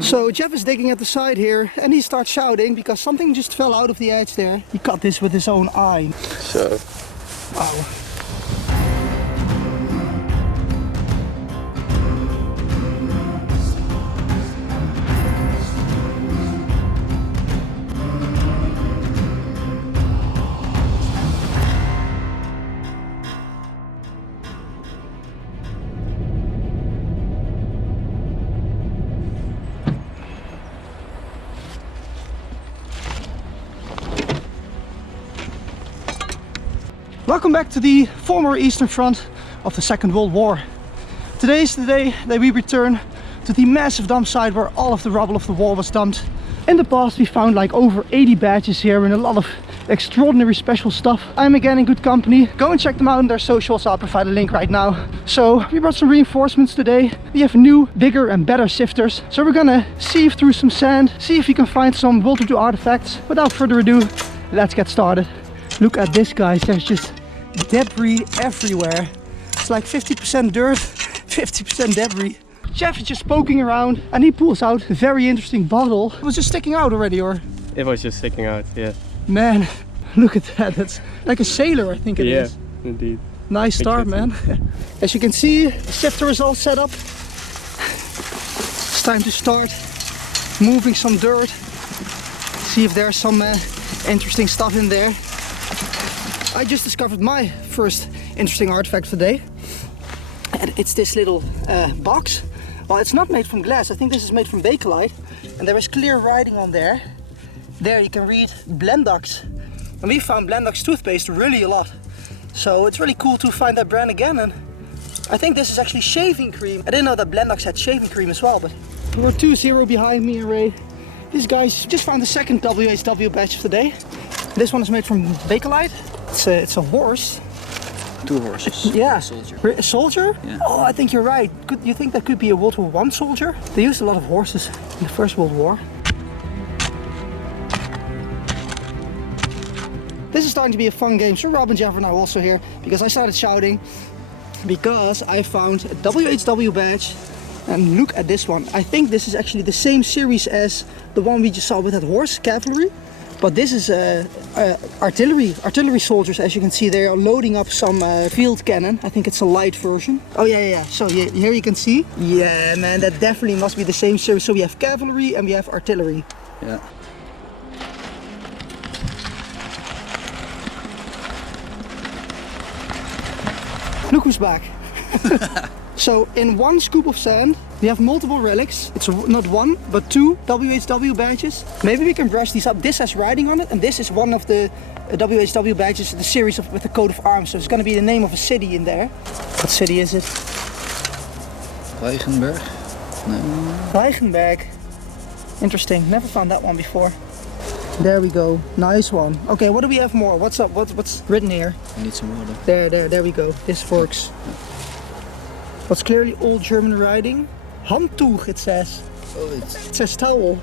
So Jeff is digging at the side here and he starts shouting because something just fell out of the edge there. He cut this with his own eye. So. Wow. Welcome back to the former Eastern Front of the Second World War. Today is the day that we return to the massive dump site where all of the rubble of the war was dumped. In the past we found like over 80 badges here and a lot of extraordinary special stuff. I'm again in good company. Go and check them out on their socials, I'll provide a link right now. So we brought some reinforcements today. We have new, bigger and better sifters. So we're gonna sieve through some sand, see if we can find some World War II artifacts. Without further ado, let's get started. Look at this, guys, there's just debris everywhere. It's like 50% dirt, 50% debris. Jeff is just poking around and he pulls out a very interesting bottle. It was just sticking out already, or? It was just sticking out, yeah. Man, look at that. That's like a sailor, I think it is. Yeah, indeed. Nice start, man. As you can see, the sifter is all set up. It's time to start moving some dirt. See if there's some interesting stuff in there. I just discovered my first interesting artifact today, and it's this little box. Well, it's not made from glass, I think this is made from bakelite, and there is clear writing on there. There you can read Blendax, and we found Blendax toothpaste really a lot, so it's really cool to find that brand again. And I think this is actually shaving cream. I didn't know that Blendax had shaving cream as well, but we're 2-0 behind me and Ray. These guys just found the second WHW badge of the day. This one is made from bakelite. It's a horse. 2 horses. Yeah. A soldier. A soldier? Yeah. Oh, I think you're right. You think that could be a World War I soldier? They used a lot of horses in the First World War. This is starting to be a fun game. So Rob and Jeff are now also here because I started shouting because I found a WHW badge. And look at this one. I think this is actually the same series as the one we just saw with that horse, cavalry. But this is artillery soldiers. As you can see, they are loading up some field cannon. I think it's a light version. Oh yeah. So here you can see. Yeah, man, that definitely must be the same series. So we have cavalry and we have artillery. Yeah. Look who's back. So in one scoop of sand, we have multiple relics. It's not one, but 2 WHW badges. Maybe we can brush these up. This has writing on it, and this is one of the WHW badges, the series with the coat of arms. So it's going to be the name of a city in there. What city is it? Reichenberg? No. Reichenberg. Interesting. Never found that one before. There we go. Nice one. Okay, what do we have more? What's up? What's written here? I need some water. There we go. This works. What's clearly old German writing? Handtuch, it says. Oh, It says towel.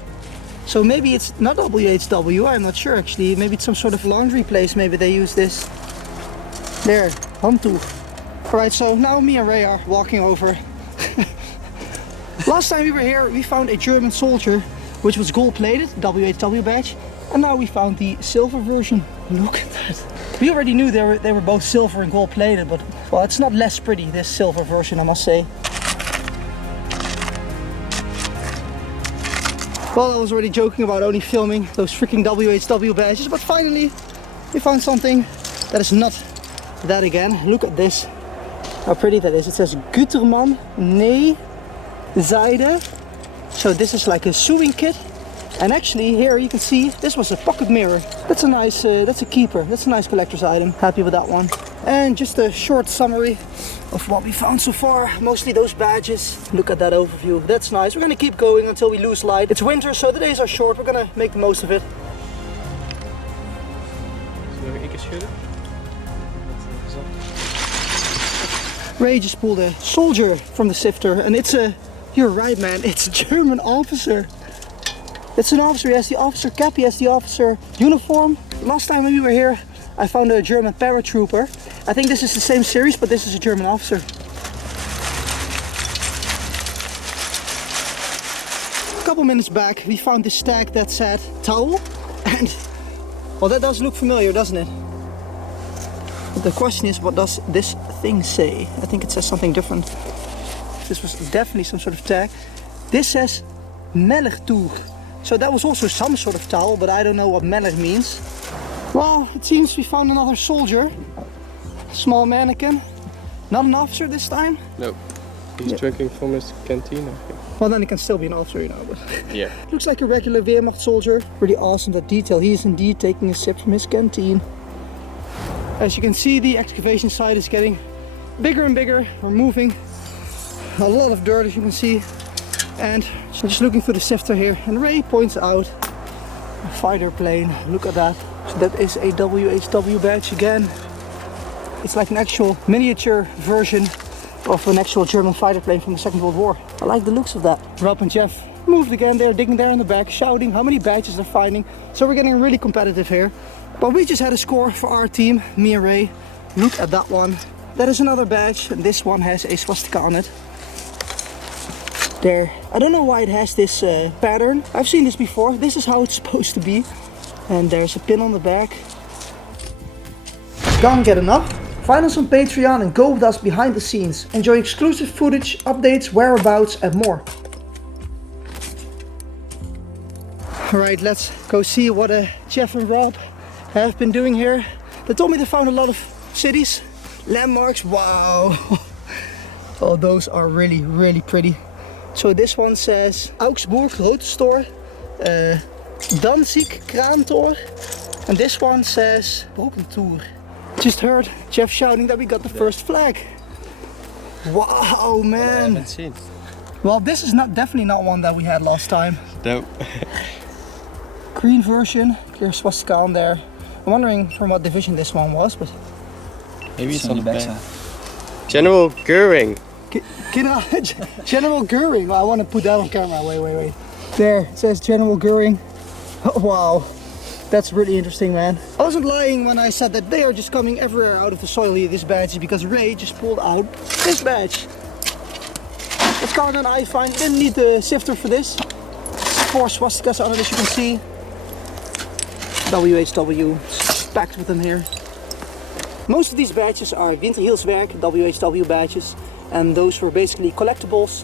So maybe it's not WHW, I'm not sure actually. Maybe it's some sort of laundry place, maybe they use this. There, Handtuch. Alright, so now me and Ray are walking over. Last time we were here, we found a German soldier, which was gold plated, WHW badge. And now we found the silver version. Look at that. We already knew they were both silver and gold plated, but well, it's not less pretty, this silver version, I must say. Well, I was already joking about only filming those freaking WHW badges, but finally we found something that is not that again. Look at this, how pretty that is. It says Gütermann, nee, Seide. So this is like a sewing kit. And actually here you can see this was a pocket mirror. That's a nice, that's a keeper. That's a nice collector's item. Happy with that one. And just a short summary of what we found so far. Mostly those badges. Look at that overview. That's nice. We're gonna keep going until we lose light. It's winter, so the days are short. We're gonna make the most of it. Ray just pulled a soldier from the sifter, and it's a, you're right man, it's a German officer. It's an officer, he has the officer cap, he has the officer uniform. Last time when we were here, I found a German paratrooper. I think this is the same series, but this is a German officer. couple minutes back we found this tag that said towel, and well, that does look familiar, doesn't it? But the question is, what does this thing say? I think it says something different. This was definitely some sort of tag. This says melktuch. So that was also some sort of towel, but I don't know what melk means. Well, it seems we found another soldier. Small mannequin. Not an officer this time. No. He's drinking from his canteen, I think. Well, then he can still be an officer, you know. But Yeah. looks like a regular Wehrmacht soldier. Really awesome, that detail. He is indeed taking a sip from his canteen. As you can see, the excavation site is getting bigger and bigger. We're moving a lot of dirt, as you can see. And just looking through the sifter here, and Ray points out a fighter plane. Look at that. So that is a WHW badge again. It's like an actual miniature version of an actual German fighter plane from the Second World War. I like the looks of that. Rob and Jeff moved again. They're digging there in the back, shouting how many badges they're finding. So we're getting really competitive here. But we just had a score for our team, me and Ray. Look at that one. That is another badge, and this one has a swastika on it. There. I don't know why it has this pattern. I've seen this before. This is how it's supposed to be. And there's a pin on the back. Can't get enough? Find us on Patreon and go with us behind the scenes. Enjoy exclusive footage, updates, whereabouts and more. Alright, let's go see what Jeff and Rob have been doing here. They told me they found a lot of cities, landmarks. Wow! Oh, those are really, really pretty. So this one says Augsburg Grootestor, Danzig Kraantor, and this one says Brockentour. Just heard Jeff shouting that we got the first flag. Wow, man! I haven't seen. Well, this is definitely not one that we had last time. No. Green version, clear swastika on there. I'm wondering from what division this one was, but Maybe it's on on the the back back. side. General Goering. General Goering. Well, I want to put that on camera. Wait. There, it says General Goering. Oh, wow. That's really interesting, man. I wasn't lying when I said that they are just coming everywhere out of the soil here, this badge, because Ray just pulled out this badge. It's kind of I find. Didn't need the sifter for this. 4 swastikas on it, as you can see. WHW, packed with them here. Most of these badges are Winterhielswerk WHW badges, and those were basically collectibles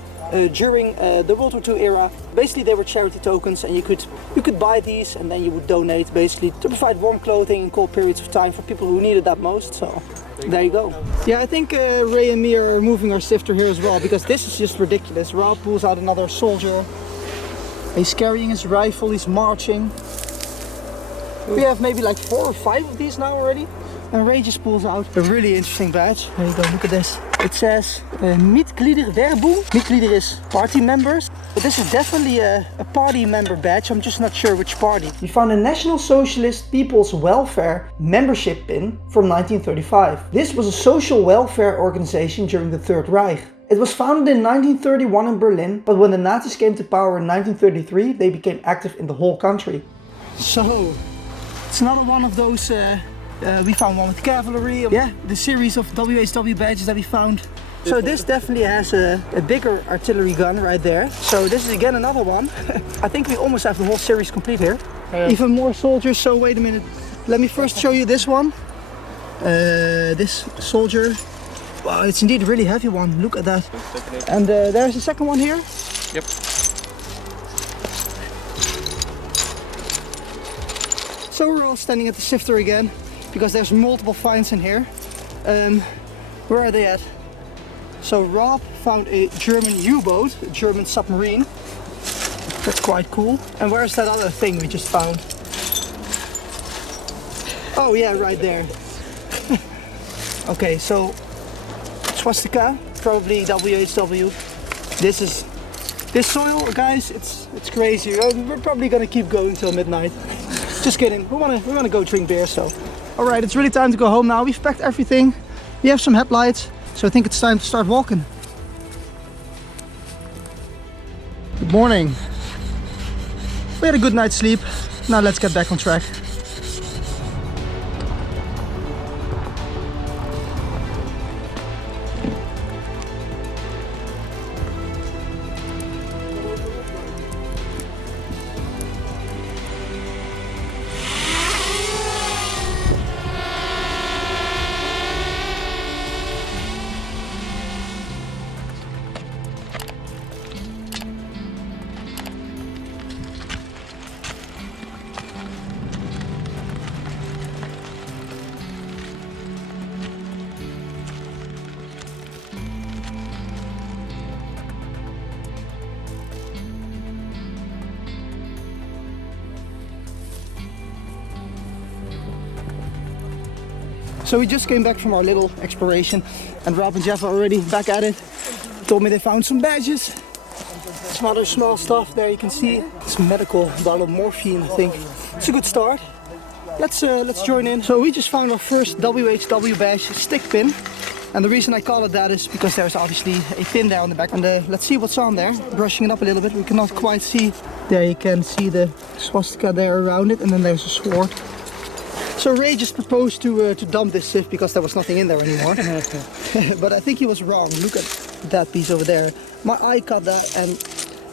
during the World War II era. Basically they were charity tokens, and you could buy these and then you would donate basically to provide warm clothing in cold periods of time for people who needed that most. So there you go. Yeah, I think Ray and me are moving our sifter here as well, because this is just ridiculous. Rob pulls out another soldier. He's carrying his rifle, he's marching. We have maybe like 4 or 5 of these now already. And Ray just pulls out a really interesting badge. There you go, look at this. It says Mitgliederwerbung. Mitglieder is party members. But this is definitely a party member badge. I'm just not sure which party. We found a National Socialist People's Welfare membership pin from 1935. This was a social welfare organization during the Third Reich. It was founded in 1931 in Berlin, but when the Nazis came to power in 1933, they became active in the whole country. So, it's another one of those, we found one with cavalry. Yeah, the series of WHW badges that we found. So this definitely has a bigger artillery gun right there. So this is again another one. I think we almost have the whole series complete here. Even more soldiers, so wait a minute. Let me first show you this one. This soldier. Wow, it's indeed a really heavy one. Look at that. And there's a second one here. Yep. So we're all standing at the sifter again, because there's multiple finds in here. Where are they at? So Rob found a German U-boat, a German submarine. That's quite cool. And where's that other thing we just found? Oh yeah, right there. Okay, so swastika, probably WHW. This soil, guys, it's crazy. We're probably gonna keep going till midnight. Just kidding. We wanna go drink beer. So, all right, it's really time to go home now. We've packed everything. We have some headlights, so I think it's time to start walking. Good morning. We had a good night's sleep. Now let's get back on track. So we just came back from our little exploration and Rob and Jeff are already back at it. Told me they found some badges, some other small stuff. There you can see some medical bottle of morphine, I think. It's a good start. Let's join in. So we just found our first WHW badge stick pin. And the reason I call it that is because there's obviously a pin there on the back. And let's see what's on there. Brushing it up a little bit, we cannot quite see. There you can see the swastika there around it, and then there's a sword. So Ray just proposed to dump this sift because there was nothing in there anymore. But I think he was wrong. Look at that piece over there. My eye caught that, and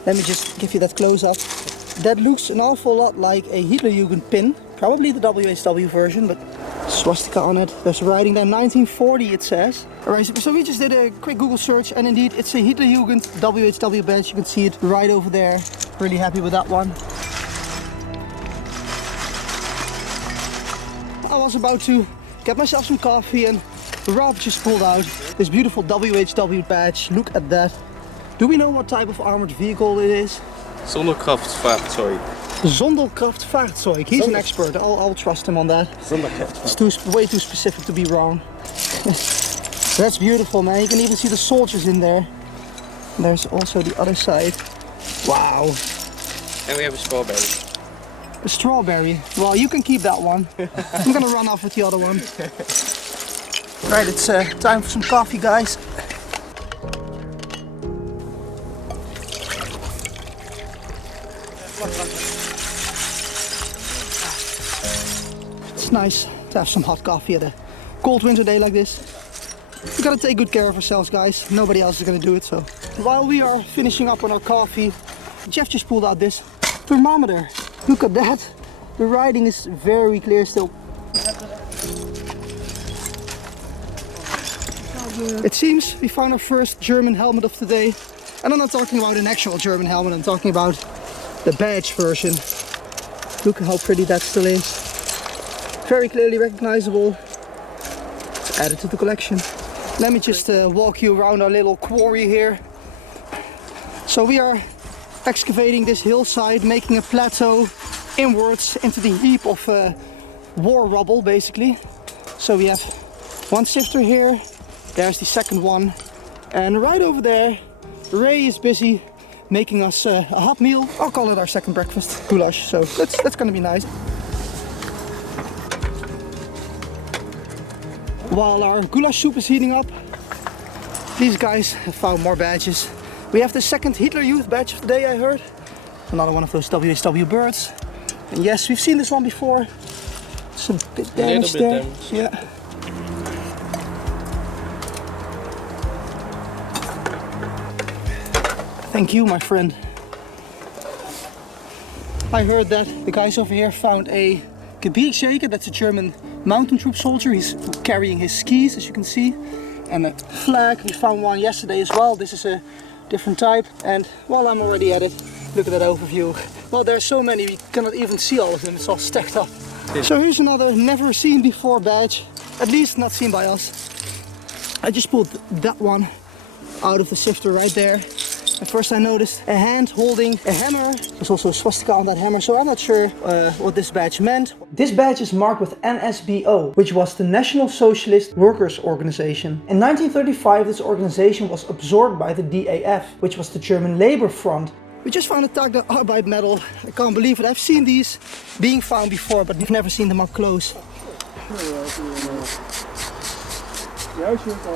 let me just give you that close up. That looks an awful lot like a Hitlerjugend pin. Probably the WHW version, but swastika on it. There's writing there, 1940 it says. Alright, so we just did a quick Google search and indeed it's a Hitlerjugend WHW badge. You can see it right over there. Really happy with that one. I was about to get myself some coffee and Rob just pulled out this beautiful WHW badge. Look at that. Do we know what type of armored vehicle it is? Zonderkraftvaartzeug. Zonderkraftvaartzeug. He's an expert. I'll trust him on that. It's way too specific to be wrong. That's beautiful, man. You can even see the soldiers in there. And there's also the other side. Wow. And we have a strawberry. A strawberry. Well, you can keep that one. I'm gonna run off with the other one. Right, it's time for some coffee, guys. It's nice to have some hot coffee at a cold winter day like this. We gotta take good care of ourselves, guys. Nobody else is gonna do it, so. While we are finishing up on our coffee, Jeff just pulled out this thermometer. Look at that. The writing is very clear still. It seems we found our first German helmet of the day. And I'm not talking about an actual German helmet, I'm talking about the badge version. Look how pretty that still is. Very clearly recognizable. Let's add it to the collection. Let me just walk you around our little quarry here. So we are excavating this hillside, making a plateau inwards into the heap of war rubble, basically. So we have one sifter here, there's the second one, and right over there, Ray is busy making us a hot meal. I'll call it our second breakfast, goulash. So that's gonna be nice. While our goulash soup is heating up, these guys have found more badges. We have the second Hitler Youth badge of the day, I heard. Another one of those WHW birds. And yes, we've seen this one before. It's a bit damaged there. Yeah. Thank you, my friend. I heard that the guys over here found a Gebirgsjäger, that's a German mountain troop soldier. He's carrying his skis, as you can see. And a flag, we found one yesterday as well. This is a different type. And while I'm already at it, look at that overview. Well, there's so many, we cannot even see all of them. It's all stacked up. Yeah. So here's another never seen before badge. At least not seen by us. I just pulled that one out of the sifter right there. At first I noticed a hand holding a hammer. There's also a swastika on that hammer, so I'm not sure what this badge meant. This badge is marked with NSBO, which was the National Socialist Workers' Organization. In 1935 this organization was absorbed by the DAF, which was the German Labour Front. We just found a Tag der Arbeit medal. I can't believe it. I've seen these being found before, but we've never seen them up close.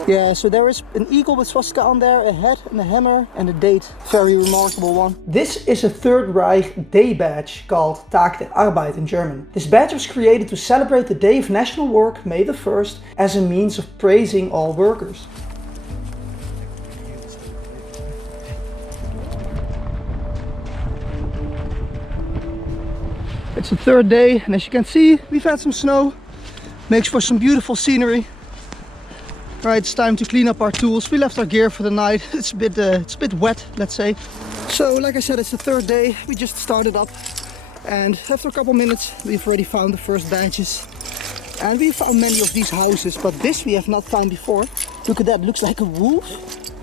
Yeah, so there is an eagle with swastika on there, a head and a hammer and a date. Very remarkable one. This is a Third Reich day badge called Tag der Arbeit in German. This badge was created to celebrate the Day of National Work, May the 1st, as a means of praising all workers. It's the third day, and as you can see, we've had some snow. Makes for some beautiful scenery. Right, it's time to clean up our tools. We left our gear for the night. It's a bit wet, let's say. So, like I said, it's the third day. We just started up, and after a couple minutes, we've already found the first badges. And we found many of these houses, but this we have not found before. Look at that, it looks like a wolf.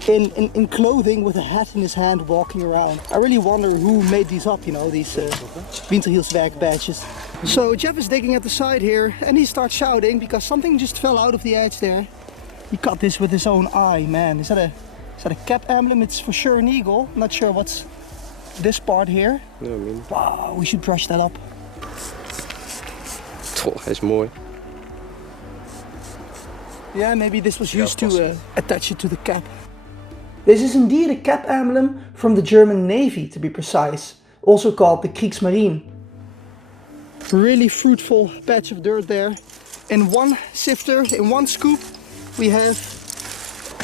in clothing with a hat in his hand walking around. I really wonder who made these up, you know, these Winterhilfswerk badges. So Jeff is digging at the side here and he starts shouting because something just fell out of the edge there. He cut this with his own eye, man. Is that a cap emblem? It's for sure an eagle. I'm not sure what's this part here. No, I mean. Wow, we should brush that up. Oh, hij is mooi. Yeah, maybe this was used to attach it to the cap. This is indeed a cap emblem from the German Navy, to be precise, also called the Kriegsmarine. Really fruitful patch of dirt there. In one sifter, in one scoop, we have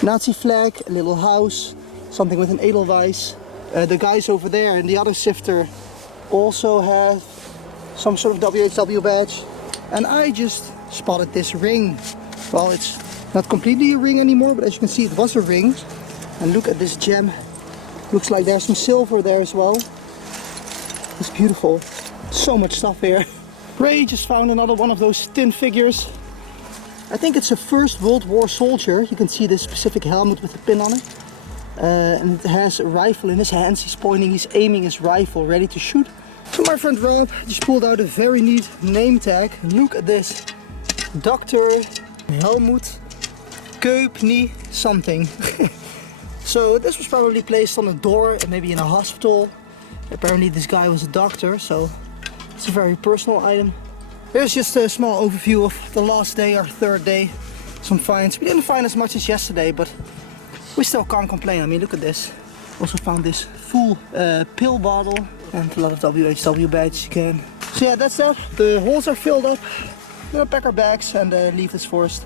Nazi flag, a little house, something with an Edelweiss. The guys over there in the other sifter also have some sort of WHW badge. And I just spotted this ring. Well, it's not completely a ring anymore, but as you can see, it was a ring. And look at this gem. Looks like there's some silver there as well. It's beautiful. So much stuff here. Ray just found another one of those tin figures. I think it's a First World War soldier. You can see this specific helmet with the pin on it. And it has a rifle in his hands. He's pointing, he's aiming his rifle, ready to shoot. So my friend Rob just pulled out a very neat name tag. Look at this. Dr. Helmut Keupny something. So this was probably placed on a door, maybe in a hospital. Apparently this guy was a doctor, so it's a very personal item. Here's just a small overview of the last day, our third day. Some finds. We didn't find as much as yesterday, but we still can't complain. I mean, look at this. Also found this full pill bottle and a lot of WHW badges again. So yeah, that's that. The holes are filled up. We'll pack our bags and leave this forest.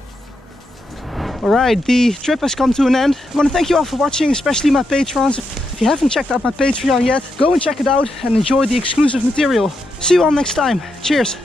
Alright, the trip has come to an end. I want to thank you all for watching, especially my patrons. If you haven't checked out my Patreon yet, go and check it out and enjoy the exclusive material. See you all next time. Cheers!